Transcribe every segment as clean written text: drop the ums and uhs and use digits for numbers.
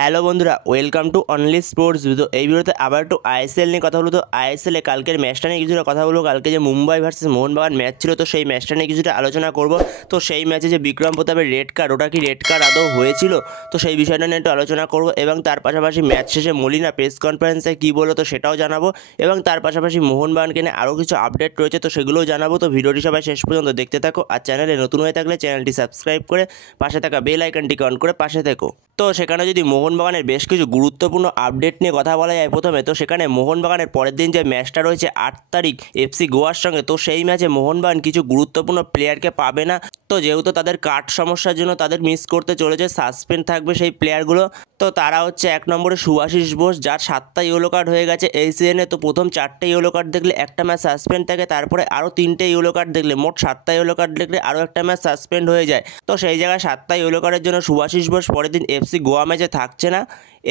Hello বন্ধুরা, welcome to only sports video. এই ভিডিওতে আবার একটু আইএসএল নিয়ে কথা বলবো। তো আইএসএলে কালকের ম্যাচটা নিয়ে কিছুটা কথা বলবো। কালকে যে মুম্বাই ভার্সেস মোহনবাগান ম্যাচ ছিল, তো সেই ম্যাচটা নিয়ে কিছুটা আলোচনা করব। তো সেই ম্যাচে যে বিক্রম প্রতাপের রেড কার্ড, ওটা কি রেড কার্ড আদৌ হয়েছিল, তো সেই বিষয়টা নিয়ে একটু আলোচনা করব। এবং তার পাশাপাশি ম্যাচ শেষে মলিনা প্রেস কনফারেন্সে কী বললো, তো সেটাও জানাবো। এবং তার পাশাপাশি মোহনবাগানকে নিয়ে আরও কিছু আপডেট রয়েছে, তো সেগুলোও জানাবো। তো ভিডিওটি সবাই শেষ পর্যন্ত দেখতে থাকো। আর চ্যানেলে নতুন হয়ে থাকলে চ্যানেলটি সাবস্ক্রাইব করে পাশে থাকা বেল আইকনটিকে অন করে পাশে থেকো। তো সেখানে যদি মোহনবাগানের বেশ কিছু গুরুত্বপূর্ণ আপডেট নিয়ে কথা বলা যায় প্রথমে, তো সেখানে মোহনবাগানের পরের দিন যে ম্যাচটা রয়েছে 8 তারিখ এফসি গোয়ার সঙ্গে, তো সেই ম্যাচে মোহনবাগান কিছু গুরুত্বপূর্ণ প্লেয়ারকে পাবে না। তো যেহেতু তাদের কার্ড সমস্যার জন্য তাদের মিস করতে চলেছে, সাসপেন্ড থাকবে সেই প্লেয়ারগুলো। তো তারা হচ্ছে 1 নম্বরে শুভাশিস বোস, যার 7টা ইয়েলো কার্ড হয়ে গেছে এই সিজনে। তো প্রথম 4টে ইয়েলো কার্ড দেখলে একটা ম্যাচ সাসপেন্ড থাকে, তারপরে আরও 3টে ইয়েলো কার্ড দেখলে, মোট 7টা ইয়েলো কার্ড দেখলে আরও একটা ম্যাচ সাসপেন্ড হয়ে যায়। তো সেই জায়গায় 7টা ইয়েলো কার্ডের জন্য শুভাশিস বোস পরের দিন এফসি গোয়া ম্যাচে থাকছে না।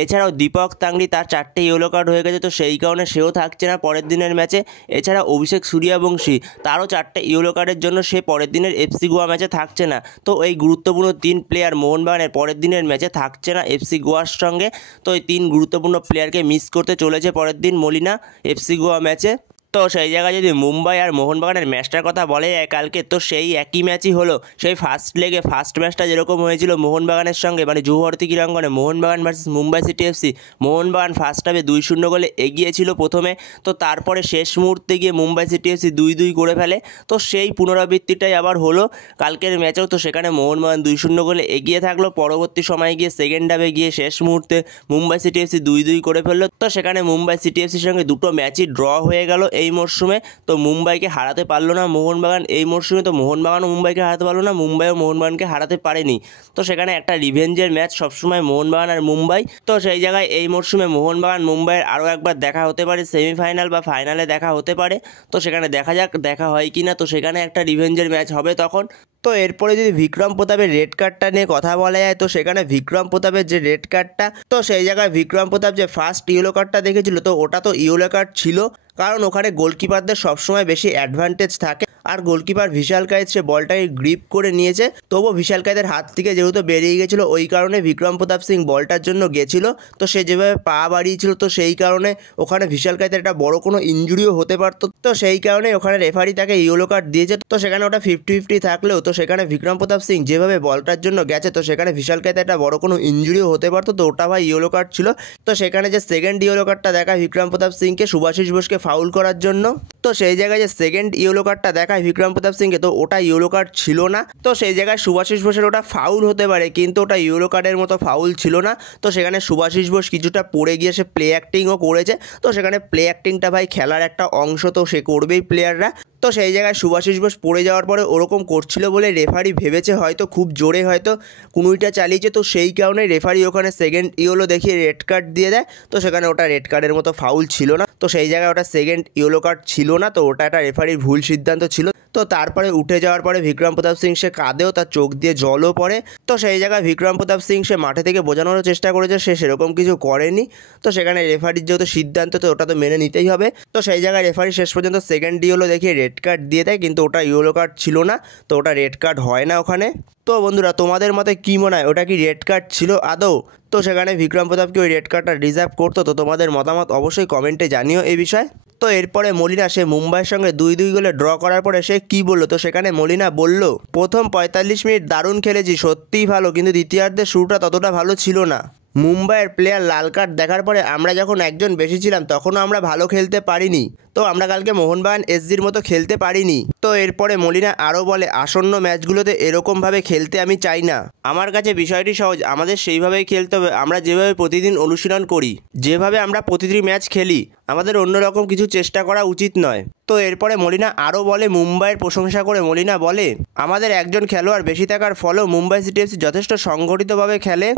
এছাড়াও দীপক তাংরি, তার 4টে ইয়েলো কার্ড হয়ে গেছে, তো সেই কারণে সেও থাকছে না পরের দিনের ম্যাচে। এছাড়া অভিষেক সূর্যবংশী, তারও 4টে ইয়েলো কার্ডের জন্য সে পরের দিনের এফসি গোয়া ম্যাচে থাকছে না। তো এই গুরুত্বপূর্ণ 3 প্লেয়ার মোহনবাগানের পরের দিনের ম্যাচে থাকছে না এফসি গোয়ার সঙ্গে। তো এই 3 গুরুত্বপূর্ণ প্লেয়ারকে মিস করতে চলেছে পরের দিন মলিনা এফসি গোয়া ম্যাচে। তো সেই জায়গায় যদি মুম্বাই আর মোহনবাগানের ম্যাচটার কথা বলা যায় কালকে, তো সেই একই ম্যাচই হলো। সেই ফার্স্ট লেগে ফার্স্ট ম্যাচটা যেরকম হয়েছিল মোহনবাগানের সঙ্গে, মানে যুবভারতী ক্রীড়াঙ্গনে Mohun Bagan versus Mumbai city FC, Mohun Bagan first হাফে 2-0 গোলে এগিয়েছিল প্রথমে। তো তারপরে শেষ মুহূর্তে গিয়ে মুম্বাই সিটি এফসি 2-2 করে ফেলে। তো সেই পুনরাবৃত্তিটাই আবার হলো কালকের ম্যাচেও। তো সেখানে মোহনবাগান 2-0 গোলে এগিয়ে থাকলো, পরবর্তী সময়ে গিয়ে সেকেন্ড হাফে গিয়ে শেষ মুহূর্তে মুম্বাই সিটি এফসি 2-2 করে ফেললো। তো সেখানে মুম্বাই সিটি এফসির সঙ্গে দুটো ম্যাচই ড্র হয়ে গেল এই মরশুমে। তো মুম্বাইকে হারাতে পারলো না মোহনবাগান এই মরশুমে। তো মোহনবাগানও মুম্বাইকে হারাতে পারলো না, মুম্বাইও মোহনবাগানকে হারাতে পারেনি। তো সেখানে একটা রিভেঞ্জের ম্যাচ সবসময় মোহনবাগান আর মুম্বাই। তো সেই জায়গায় এই মরশুমে মোহনবাগান মুম্বাইয়ের আরও একবার দেখা হতে পারে, সেমিফাইনাল বা ফাইনালে দেখা হতে পারে। তো সেখানে দেখা যাক দেখা হয় কি না। তো সেখানে একটা রিভেঞ্জের ম্যাচ হবে তখন। তো এরপরে যদি বিক্রম প্রতাপের রেড কার্ডটা নিয়ে কথা বলা যায়, তো সেখানে বিক্রম প্রতাপের যে রেড কার্ডটা, তো সেই জায়গায় বিক্রম প্রতাপ যে ফার্স্ট ইয়েলো কার্ডটা দেখেছিল, তো ওটা তো ইয়েলো কার্ড ছিল, কারণ ওখানে গোলকিপারদের সবসময় বেশি অ্যাডভান্টেজ থাকে। আর গোলকিপার ভিশাল কায়েত সে বলটাকে গ্রিপ করে নিয়েছে, তবুও ভিশাল কায়েতের হাত থেকে যেহেতু বেরিয়ে গেছিলো, ওই কারণে বিক্রম প্রতাপ সিং বলটার জন্য গেছিলো। তো সে যেভাবে পা বাড়িয়েছিল, তো সেই কারণে ওখানে ভিশাল কায়েতের একটা বড় কোনো ইনজুরিও হতে পারতো। তো সেই কারণে ওখানে রেফারি তাকে ইয়েলো কার্ড দিয়েছে। তো সেখানে ওটা 50-50 থাকলেও, তো সেখানে বিক্রম প্রতাপ সিং যেভাবে বলটার জন্য গেছে, তো সেখানে ভিশাল কায়েতের একটা বড় কোনো ইনজুরিও হতে পারতো। তো ওটা ভাই ইয়েলো কার্ড ছিল। তো সেখানে যে সেকেন্ড ইয়েলো কার্ডটা দেখায় বিক্রম প্রতাপ সিংকে শুভাশিস বোসকে ফাউল করার জন্য, তো সেই জায়গায় যে সেকেন্ড ইয়েলো কার্ডটা দেখায় বিক্রম প্রতাপ সিংকে, তো ওটা ইয়েলো কার্ড ছিল না। তো সেই জায়গায় শুভাশিস বোসের ওটা ফাউল হতে পারে, কিন্তু ওটা ইয়েলো কার্ডের মতো ফাউল ছিল না। তো সেখানে শুভাশিস বোস কিছুটা পড়ে গিয়ে সে প্লে অ্যাক্টিংও করেছে। তো সেখানে প্লে অ্যাক্টিংটা ভাই খেলার একটা অংশ, তো সে করবেই প্লেয়াররা। তো সেই জায়গায় শুভাশিস বোস পড়ে যাওয়ার পরে ওরকম করছিল বলে রেফারি ভেবেছে হয়তো খুব জোরে হয়তো কুনুইটা চালিয়েছে। তো সেই কারণে রেফারি ওখানে সেকেন্ড ইয়েলো দেখিয়ে রেড কার্ড দিয়ে দেয়। তো সেখানে ওটা রেড কার্ডের মতো ফাউল ছিল না। তো সেই জায়গায় ওটা সেকেন্ড ইয়েলো কার্ড ছিল না। তো ওটা একটা রেফারির ভুল সিদ্ধান্ত ছিল। তো তারপরে উঠে যাওয়ার পরে বিক্রম প্রতাপ সিং সে কাঁদেও, তার চোখ দিয়ে জলও পড়ে। তো সেই জায়গায় বিক্রম প্রতাপ সিং সে মাঠে থেকে বোঝানোর চেষ্টা করেছে সে সেরকম কিছু করেনি। তো সেখানে রেফারির যেহেতু সিদ্ধান্ত, তো ওটা তো মেনে নিতেই হবে। তো সেই জায়গায় রেফারি শেষ পর্যন্ত সেকেন্ড ইয়েলো দেখিয়ে রেড কার্ড দিয়ে দেয়, কিন্তু ওটা ইয়েলো কার্ড ছিল না। তো ওটা রেড কার্ড হয় না ওখানে। তো বন্ধুরা, তোমাদের মতে কী মনে হয়, ওটা কি রেড কার্ড ছিল আদৌ? তো সেখানে বিক্রম প্রতাপকে ওই রেড কার্ডটা রিজার্ভ করতো? তো তোমাদের মতামত অবশ্যই কমেন্টে জানিও এই বিষয়ে। তো এরপরে মলিনা সে মুম্বাইয়ের সঙ্গে 2-2 গোলে ড্র করার পরে সে কী বললো, তো সেখানে মলিনা বলল, প্রথম 45 মিনিট দারুণ খেলেছি, সত্যিই ভালো, কিন্তু দ্বিতীয়ার্ধের শুরুটা ততটা ভালো ছিল না। মুম্বাইয়ের প্লেয়ার লাল কার্ড দেখার পরে আমরা যখন একজন বেশি ছিলাম, তখনও আমরা ভালো খেলতে পারিনি। তো আমরা কালকে মোহনবাগান এসজির মতো খেলতে পারিনি। তো এরপরে মলিনা আরও বলে, আসন্ন ম্যাচগুলোতে এরকমভাবে খেলতে আমি চাই না। আমার কাছে বিষয়টি সহজ, আমাদের সেইভাবেই খেলতে হবে। আমরা যেভাবে প্রতিদিন অনুশীলন করি, যেভাবে আমরা প্রতিটি ম্যাচ খেলি, আমাদের অন্যরকম কিছু চেষ্টা করা উচিত নয়। তো এরপরে মলিনা আরও বলে, মুম্বাইয়ের প্রশংসা করে মলিনা বলে, আমাদের একজন খেলোয়াড় বেশি থাকার ফলেও মুম্বাই সিটি এফসি যথেষ্ট সংগঠিতভাবে খেলে।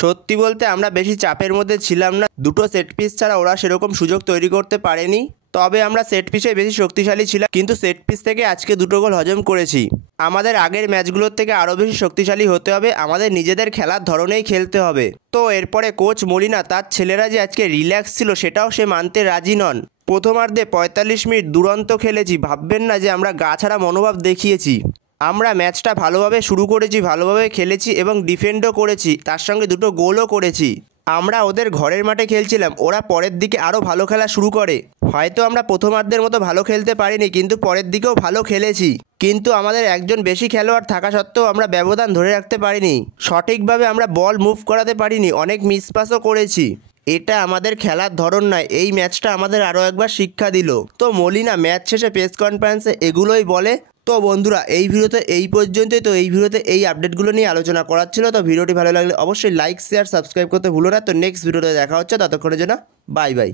সত্যি বলতে আমরা বেশি চাপের মধ্যে ছিলাম না, দুটো সেট পিস ছাড়া ওরা সেরকম সুযোগ তৈরি করতে পারেনি। তবে আমরা সেট পিসে বেশি শক্তিশালী ছিলাম, কিন্তু সেট পিস থেকে আজকে 2টো গোল হজম করেছি। আমাদের আগের ম্যাচগুলোর থেকে আরও বেশি শক্তিশালী হতে হবে, আমাদের নিজেদের খেলার ধরনেই খেলতে হবে। তো এরপরে কোচ মলিনা তার ছেলেরা যে আজকে রিল্যাক্স ছিল সেটাও সে মানতে রাজি নন। প্রথমার্ধে 45 মিনিট দুরন্ত খেলেছি, ভাববেন না যে আমরা গা ছাড়া মনোভাব দেখিয়েছি। আমরা ম্যাচটা ভালোভাবে শুরু করেছি, ভালোভাবে খেলেছি এবং ডিফেন্ডও করেছি, তার সঙ্গে 2টো গোলও করেছি। আমরা ওদের ঘরের মাঠে খেলছিলাম, ওরা পরের দিকে আরও ভালো খেলা শুরু করে। হয়তো আমরা প্রথমার্ধের মতো ভালো খেলতে পারিনি, কিন্তু পরের দিকেও ভালো খেলেছি। কিন্তু আমাদের একজন বেশি খেলোয়াড় থাকা সত্ত্বেও আমরা ব্যবধান ধরে রাখতে পারিনি। সঠিকভাবে আমরা বল মুভ করাতে পারিনি, অনেক মিসপাসও করেছি। এটা আমাদের খেলার ধরন নয়। এই ম্যাচটা আমাদের আরও একবার শিক্ষা দিল। তো মলিনা ম্যাচ শেষে প্রেস কনফারেন্সে এগুলোই বলে। তো বন্ধুরা, এই ভিডিওতে এই পর্যন্তই। তো এই ভিডিওতে এই আপডেটগুলো নিয়ে আলোচনা করার ছিল। তো ভিডিওটি ভালো লাগলে অবশ্যই লাইক শেয়ার সাবস্ক্রাইব করতে ভুলো না। তো নেক্সট ভিডিওতে দেখা হচ্ছে, ততক্ষণের জন্য বাই বাই।